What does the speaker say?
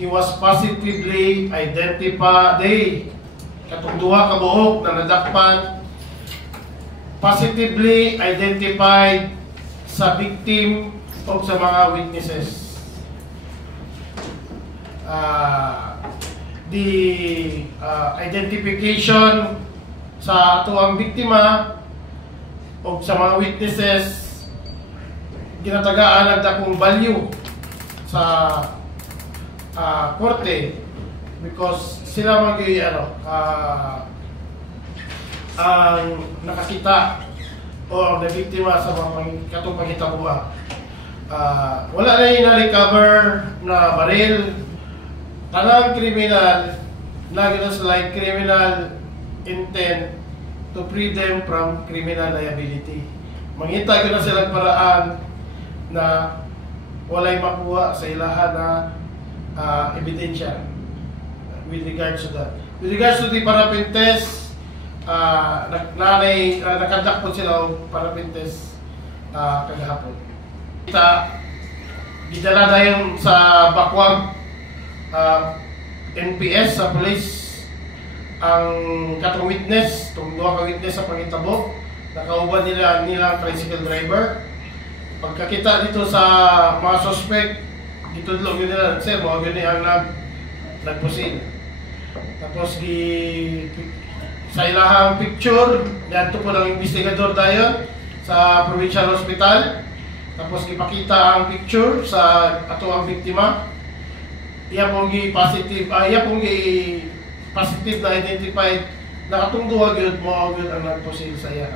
he was positively identified. Katong duha ka buhok na nadakpan, positively identified sa victim o sa mga witnesses. The identification sa ato ang biktima o sa mga witnesses ginatagaan ang dakong value sa korte because sila ang nakakita o ang nabiktima sa mga katong panghitabuan. Wala na yung na-recover na baril. Tanang kriminal na like criminal intent to free them from criminal liability. Mangita ko na silang paraan na walay makuha sa ilahan na ebidensya with regards to that. With regards to the paraffin test, nakadak po sila o paraffin test kagahapon. Gidala na yun sa bakwag NPS sa police ang katong witness, itong duha ka witness sa pangitabo, nakauban nila ang tricycle driver. Pagkakita dito sa mga suspect, gitudlog yun nila, sir, mga ganyan ang nagpusin. Tapos sa ilahang picture, dito po ng investigador tayo sa provincial hospital. Tapos ipakita ang picture sa ato ang biktima. Iya pong positive na identified na katong duha gyud mo ang nagpusin sa iya.